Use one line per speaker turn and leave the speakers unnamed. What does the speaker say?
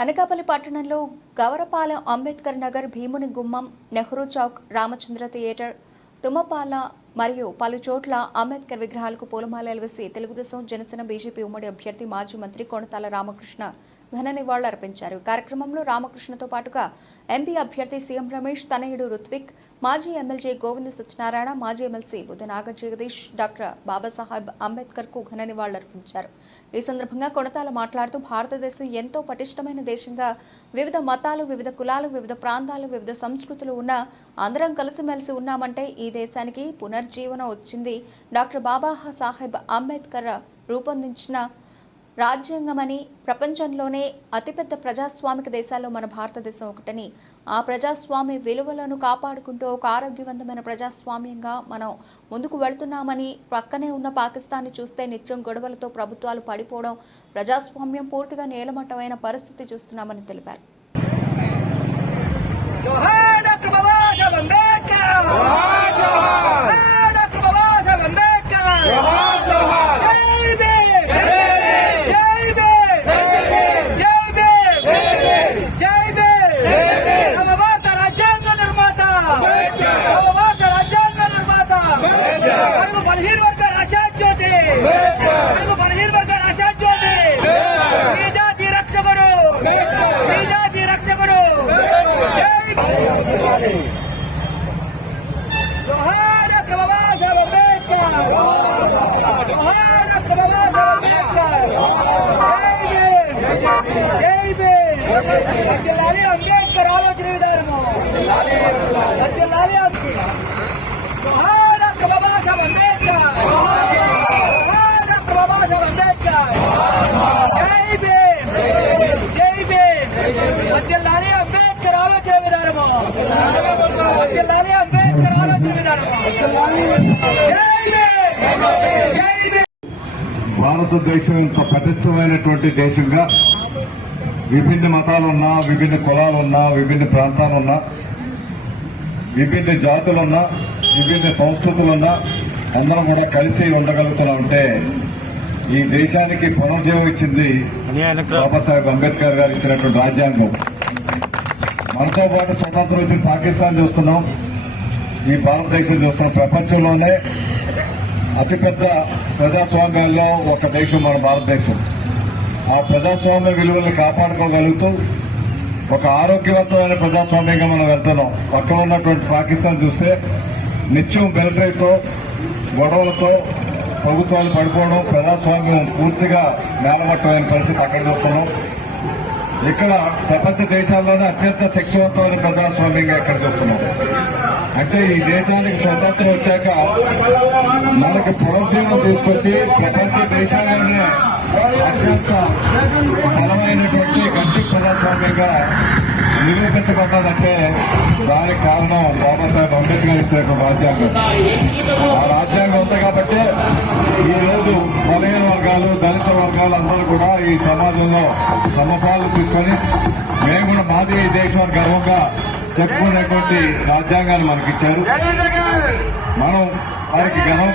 అనకాపల్లి పట్టణంలో గవరపాలెం అంబేద్కర్ నగర్ భీముని గుమ్మం నెహ్రూ చౌక్ రామచంద్ర థియేటర్ తుమ్మపాల మరియు పలు చోట్ల అంబేద్కర్ విగ్రహాలకు పూలమాలలు వేసి తెలుగుదేశం జనసేన బీజేపీ ఉమ్మడి అభ్యర్థి మాజీ మంత్రి కొణతాల రామకృష్ణ ఘన నివాళులర్పించారు అర్పించారు. కార్యక్రమంలో రామకృష్ణతో పాటుగా ఎంపీ అభ్యర్థి సీఎం రమేష్ తనయుడు రుత్విక్ మాజీ ఎమ్మెల్యే గోవింద సత్యనారాయణ మాజీ ఎమ్మెల్సీ బుద్ధ నాగ జగదీష్ డాక్టర్ బాబాసాహెబ్ అంబేద్కర్కు ఘన నివాళులర్పించారు ఈ సందర్భంగా కొణతాల మాట్లాడుతూ భారతదేశం ఎంతో పటిష్టమైన దేశంగా వివిధ మతాలు వివిధ కులాలు వివిధ ప్రాంతాలు వివిధ సంస్కృతులు ఉన్న అందరం కలిసిమెలిసి ఉన్నామంటే ఈ దేశానికి పునర్ పునర్జీవనం వచ్చింది. డాక్టర్ బాబా సాహెబ్ అంబేద్కర్ రూపొందించిన రాజ్యాంగమని ప్రపంచంలోనే అతిపెద్ద ప్రజాస్వామిక దేశాల్లో మన భారతదేశం ఒకటని. ఆ ప్రజాస్వామ్య విలువలను కాపాడుకుంటూ ఒక ఆరోగ్యవంతమైన ప్రజాస్వామ్యంగా మనం ముందుకు వెళుతున్నామని పక్కనే ఉన్న పాకిస్తాన్ని చూస్తే నిత్యం గొడవలతో ప్రభుత్వాలు పడిపోవడం ప్రజాస్వామ్యం పూర్తిగా నేలమట్టమైన పరిస్థితి చూస్తున్నామని తెలిపారు.
అడుగు బలహీన వర్గ ఆశా జ్యోతి అడుగు బలహీన వర్గ ఆశా జ్యోతి ఈ జాతి రక్షకుడు ఈ జాతి రక్షకుడు జై జోహార్ డాక్టర్ బాబాసాహెబ్ అంబేద్కర్ జోహార్ డాక్టర్ బాబాసాహెబ్ అంబేద్కర్ జై భీమ్ జై భీమ్ వర్ధిల్లాలి అంబేద్కర్ ఆలోచన విధానము వర్ధిల్లాలి అంబేద్కర్ జోహార్
భారతదేశం ఇంత పటిష్టమైనటువంటి దేశంగా విభిన్న మతాలున్నా విభిన్న కులాలున్నా విభిన్న ప్రాంతాలున్నా విభిన్న జాతులున్నా విభిన్న సంస్కృతులున్నా అందరం కూడా కలిసి ఉండగలుగుతున్నాం అంటే ఈ దేశానికి పునర్జీవం ఇచ్చింది బాబాసాహెబ్ అంబేద్కర్ గారు ఇచ్చినటువంటి రాజ్యాంగం. మనతో పాటు స్వతంత్రం వచ్చి పాకిస్తాన్ చూస్తున్నాం. ఈ భారతదేశం చూస్తున్నాం. ప్రపంచంలోనే అతిపెద్ద ప్రజాస్వామ్యాల్లో ఒక దేశం మన భారతదేశం. ఆ ప్రజాస్వామ్య విలువలను కాపాడుకోగలుగుతూ ఒక ఆరోగ్యవంతమైన ప్రజాస్వామ్యంగా మనం వెళ్తున్నాం. పక్కన ఉన్నటువంటి పాకిస్తాన్ చూస్తే నిత్యం మిలిటరీతో గొడవలతో ప్రభుత్వాలు పడిపోవడం ప్రజాస్వామ్యం పూర్తిగా నేలమట్టమైన పరిస్థితి అక్కడ చూస్తున్నాం ఇక్కడ ప్రపంచ దేశాల్లోనే అత్యంత శక్తివంతమైన ప్రజాస్వామ్యంగా ఇక్కడ చూస్తున్నాం అంటే ఈ దేశానికి స్వతంత్రం వచ్చాక మనకి పునర్జీవనం తీసుకొచ్చి ప్రపంచ దేశాలనే అత్యంత బలమైనటువంటి ప్రజాస్వామ్యంగా నిరూపించబడ్డదంటే దానికి కారణం బాబాసాహెబ్ అంబేద్కర్ ఇచ్చిన రాజ్యాంగం. ఆ రాజ్యాంగం ఉంది కాబట్టి ఈ రోజు బలహీన వర్గాలు దళిత వర్గాలు అందరూ కూడా ఈ సమాజంలో సమపాలు తీసుకొని మేము కూడా మాది దేశం అని గర్వంగా చెప్పుకునేటువంటి రాజ్యాంగాన్ని మనకిచ్చారు. మనం వారికి గర్వం